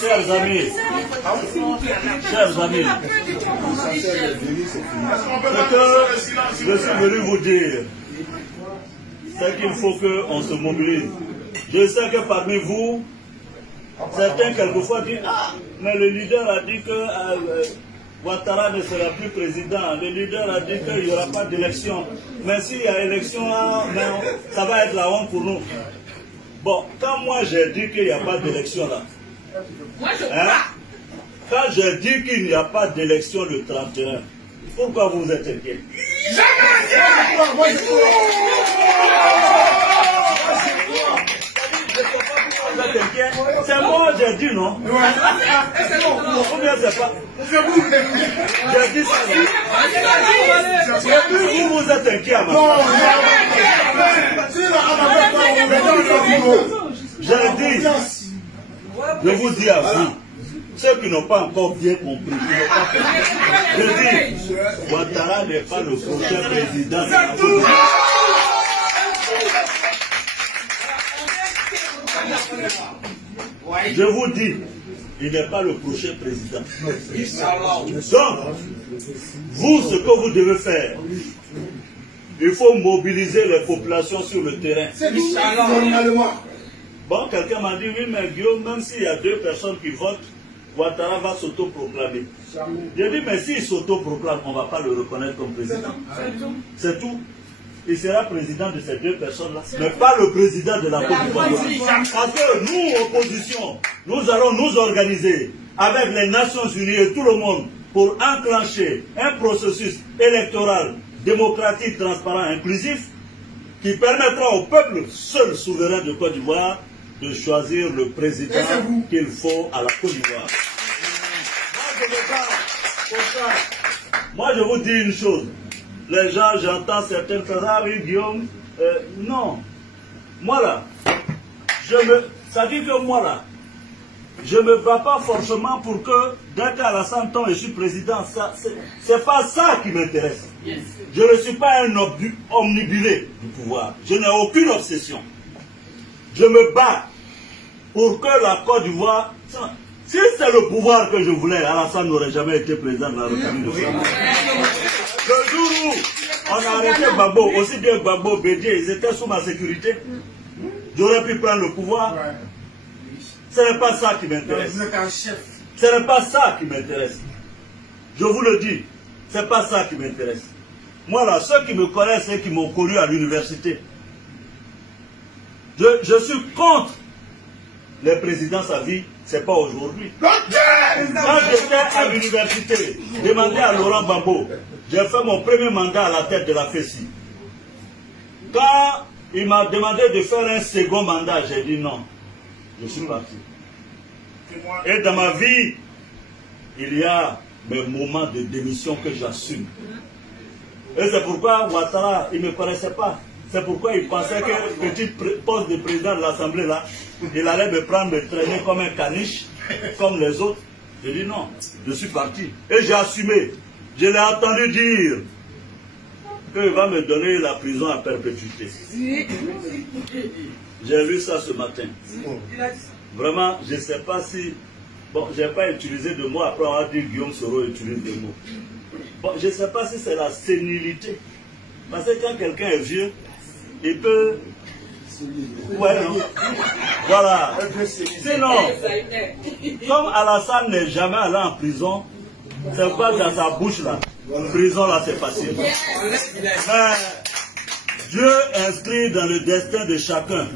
Chers amis, ce que je suis venu vous dire, c'est qu'il faut qu'on se mobilise. Je sais que parmi vous, certains quelquefois disent « Ah, mais le leader a dit que Ouattara ne sera plus président. Le leader a dit qu'il n'y aura pas d'élection. Mais s'il y a élection, ça va être la honte pour nous. » Bon, quand moi j'ai dit qu'il n'y a pas d'élection là, quand j'ai dit qu'il n'y a pas d'élection le 31, pourquoi vous êtes inquiets? C'est moi, j'ai dit non. Ou bien c'est pas. J'ai dit ça. Vous êtes inquiets à ma j'ai dit, je vous dis à vous, ceux qui n'ont pas encore bien compris, je dis, Ouattara n'est pas le prochain président de la République. Je vous dis, il n'est pas le prochain président. Donc, vous, ce que vous devez faire, il faut mobiliser les populations sur le terrain. Bon, quelqu'un m'a dit, oui, mais Guillaume, même s'il y a 2 personnes qui votent, Ouattara va s'autoproclamer. J'ai dit, mais s'il s'autoproclame, on ne va pas le reconnaître comme président. C'est tout. Il sera président de ces 2 personnes-là, mais pas le président de la Côte d'Ivoire. Parce que nous, opposition, nous allons nous organiser avec les Nations Unies et tout le monde pour enclencher un processus électoral démocratique, transparent, inclusif, qui permettra au peuple seul souverain de Côte d'Ivoire de choisir le président qu'il faut à la Côte d'Ivoire. Moi, je vous dis une chose. Les gens, j'entends certaines phrases, ah oui, Guillaume, non. Moi là, ça dit que moi là, je ne me bats pas forcément pour que, dès qu'Alassane tombe et je suis président, c'est pas ça qui m'intéresse. Je ne suis pas un omnibulé du pouvoir. Je n'ai aucune obsession. Je me bats pour que la Côte d'Ivoire... Si c'est le pouvoir que je voulais, Alassane n'aurait jamais été président de la République de France. Le jour où on a arrêté Gbagbo, aussi bien Gbagbo, Bédié, ils étaient sous ma sécurité, j'aurais pu prendre le pouvoir. Ce n'est pas ça qui m'intéresse. Ce n'est pas ça qui m'intéresse. Je vous le dis, ce n'est pas ça qui m'intéresse. Moi là, ceux qui me connaissent et qui m'ont connu à l'université, je suis contre les présidences à vie, ce n'est pas aujourd'hui. Quand j'étais à l'université, demandez à Laurent Gbagbo, j'ai fait mon premier mandat à la tête de la FESI. Quand il m'a demandé de faire un second mandat, j'ai dit non. Je suis parti. Et dans ma vie, il y a mes moments de démission que j'assume. Et c'est pourquoi Ouattara, il ne me connaissait pas. C'est pourquoi il pensait que petit poste de président de l'Assemblée, là, il allait me prendre, me traîner comme un caniche, comme les autres. J'ai dit non, je suis parti. Et j'ai assumé. Je l'ai entendu dire qu'il va me donner la prison à perpétuité. J'ai lu ça ce matin. Vraiment, je ne sais pas si... Bon, je n'ai pas utilisé de mots, après on a dit Guillaume Soro utilise des mots. Bon, je ne sais pas si c'est la sénilité. Parce que quand quelqu'un est vieux, il peut... Ouais, non. Voilà. Sinon, comme Alassane n'est jamais allé en prison, c'est pas dans sa bouche là. Prison là, c'est facile. Mais Dieu inscrit dans le destin de chacun.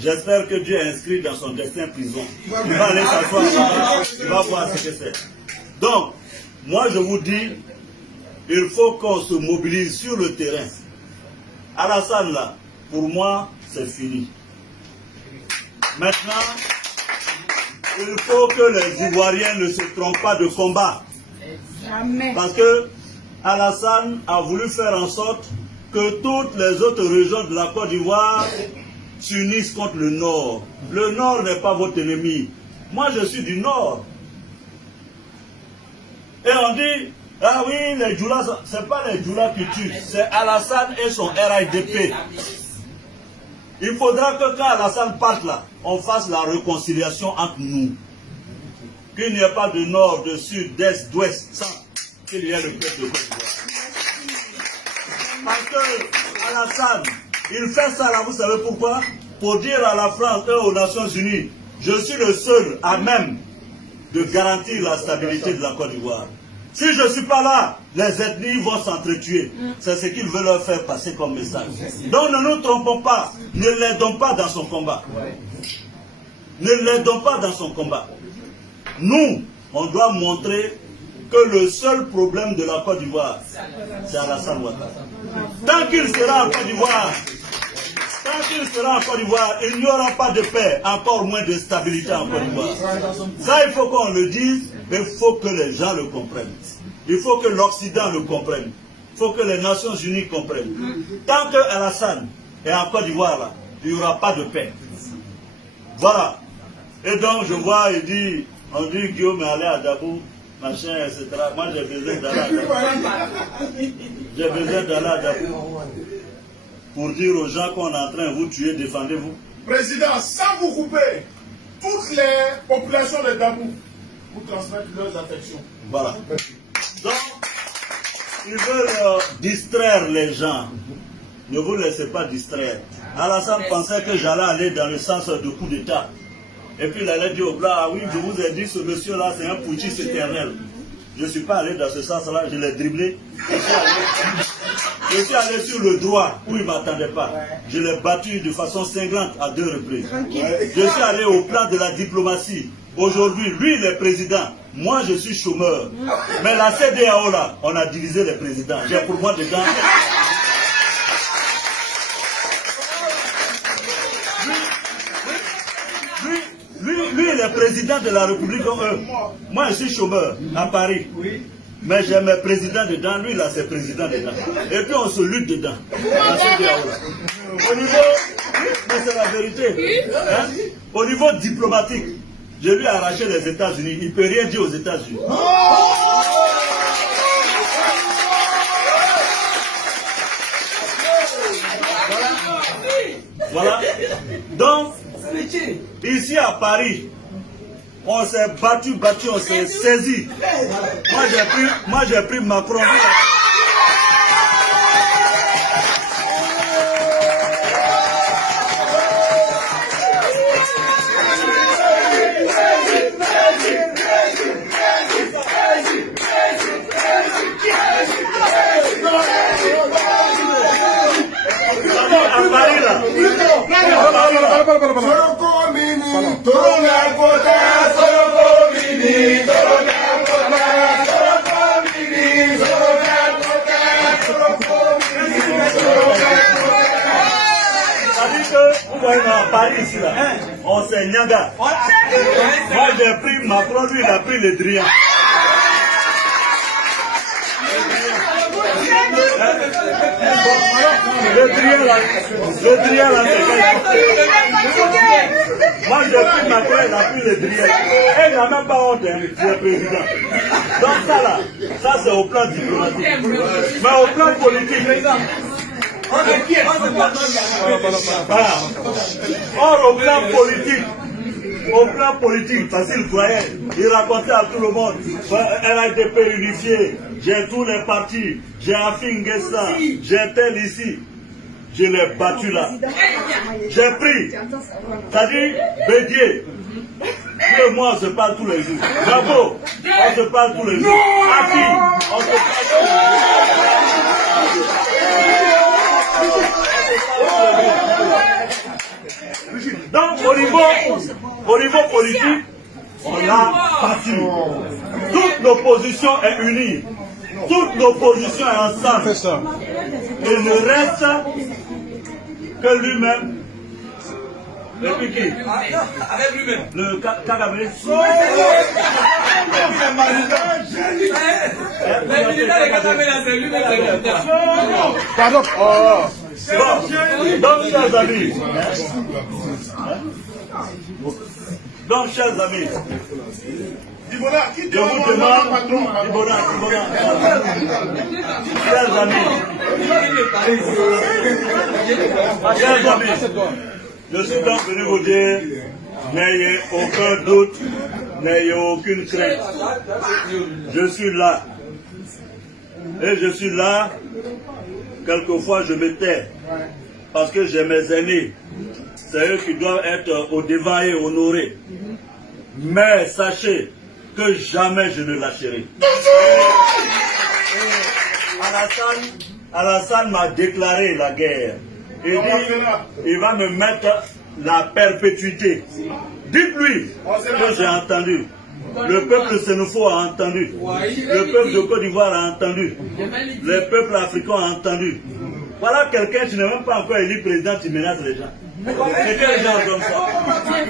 J'espère que Dieu inscrit dans son destin prison. Il va aller s'asseoir, il va voir ce que c'est. Donc, moi je vous dis, il faut qu'on se mobilise sur le terrain. Alassane là, pour moi, c'est fini. Maintenant, il faut que les Ivoiriens ne se trompent pas de combat. Parce que Alassane a voulu faire en sorte que toutes les autres régions de la Côte d'Ivoire s'unissent contre le Nord. Le Nord n'est pas votre ennemi. Moi, je suis du Nord. Et on dit, ah oui, les Djoulas, ce n'est pas les Djoulas qui tuent, c'est Alassane et son RIDP. Il faudra que quand Alassane parte là, on fasse la réconciliation entre nous. Qu'il n'y ait pas de nord, de sud, d'est, d'ouest, sans qu'il y ait le peuple de Côte d'Ivoire. Parce que Alassane, il fait ça là, vous savez pourquoi? Pour dire à la France et aux Nations Unies, je suis le seul à même de garantir la stabilité de la Côte d'Ivoire. Si je ne suis pas là, les ethnies vont s'entretuer. C'est ce qu'il veut leur faire passer comme message. Donc ne nous trompons pas, ne l'aidons pas dans son combat. Ne l'aidons pas dans son combat. Nous, on doit montrer que le seul problème de la Côte d'Ivoire, c'est Alassane Ouattara. Tant qu'il sera en Côte d'Ivoire, il n'y aura pas de paix, encore moins de stabilité en Côte d'Ivoire. Ça, il faut qu'on le dise, mais il faut que les gens le comprennent. Il faut que l'Occident le comprenne. Il faut que les Nations Unies comprennent. Tant que Alassane est en Côte d'Ivoire, là, il n'y aura pas de paix. Voilà. Et donc, je vois, on dit Guillaume est allé à Dabou, machin, etc. Moi, j'ai besoin d'aller à Dabou. J'ai besoin d'aller à Dabou. Pour dire aux gens qu'on est en train de vous tuer, défendez-vous. Président, sans vous couper, toutes les populations de Dabou vous transmettent leurs affections. Voilà. Donc, ils veulent distraire les gens. Ne vous laissez pas distraire. Alassane pensait que j'allais aller dans le sens de coup d'État. Et puis il allait dire au blanc, ah oui, je vous ai dit, ce monsieur-là, c'est un putschiste éternel. Je ne suis pas allé dans ce sens-là, je l'ai dribblé. Je suis allé sur le droit où il ne m'attendait pas. Je l'ai battu de façon cinglante à 2 reprises. Je suis allé au plan de la diplomatie. Aujourd'hui, lui, il est président. Moi, je suis chômeur. Mais la CEDEAO, là, on a divisé les présidents. J'ai pour moi dedans. Lui, il est président de la République. Moi, je suis chômeur à Paris. Mais j'ai mes présidents dedans. Lui, il a ses présidents dedans. Et puis, on se lutte dedans. La CEDEAO, là. Au niveau, mais c'est la vérité. Hein? Au niveau diplomatique, je lui ai arraché les États-Unis. Il ne peut rien dire aux États-Unis. Voilà. Donc, ici à Paris, on s'est battu, on s'est saisi. Moi j'ai pris Macron. À Paris là. À Paris ici là, on s'est nyaga. Moi j'ai pris Macron, lui il a pris le Drian. Le Drian là, moi j'ai pris Macron, il a pris le Drian. Et il n'a même pas honte, hein, c'est le président. Donc ça là, ça c'est au plan diplomatique. Mais au plan politique, or au plan politique, parce qu'il croyait, il racontait à tout le monde, elle a été réunifiée, j'ai tous les partis, j'ai Afingessa, j'ai tel ici, je l'ai battu là. J'ai pris, c'est-à-dire Bédier. Tout le monde, on se parle tous les jours. Bravo, on se parle tous les jours. Afi, on se parle tous les jours. Donc au niveau politique, on a parti. Toute l'opposition est unie. Toute l'opposition est ensemble. Il ne reste que lui-même. Et puis qui? Avec lui-même. Le Kagame. Pardon. Donc, chers amis. Dibona, qui Je te vous demande demande, Dibona, chers amis, je suis donc venu vous dire, n'ayez aucun doute, n'ayez aucune crainte. Je suis là. Et je suis là, quelquefois je me tais, parce que j'ai mes aînés. C'est eux qui doivent être au devant et honorés. Mais sachez que jamais je ne lâcherai. Alassane m'a déclaré la guerre. Il dit, il va me mettre la perpétuité. Dites-lui que j'ai entendu. Le peuple sénégalais a entendu. Le peuple de Côte d'Ivoire a entendu. Le peuple africain a entendu. Voilà quelqu'un qui n'est même pas encore élu président, qui menace les gens. C'est quel genre comme ça?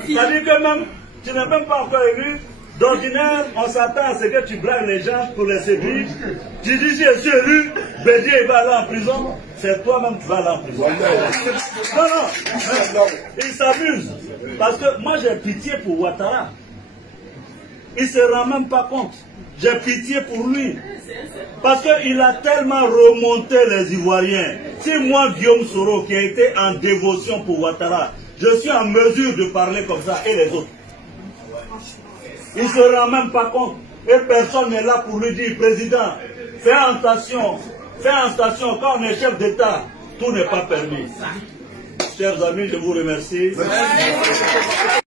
C'est-à-dire que même, tu n'es même pas encore élu. D'ordinaire, on s'attend à ce que tu blagues les gens pour les séduire. Tu dis, si je suis élu, Bédier il va aller en prison. C'est toi-même qui vas aller en prison. Non, il s'amuse. Parce que moi j'ai pitié pour Ouattara. Il ne se rend même pas compte. J'ai pitié pour lui. Parce qu'il a tellement remonté les Ivoiriens. Si moi, Guillaume Soro, qui a été en dévotion pour Ouattara, je suis en mesure de parler comme ça, et les autres. Il ne se rend même pas compte. Et personne n'est là pour lui dire, président, fais attention, quand on est chef d'État, tout n'est pas permis. Chers amis, je vous remercie.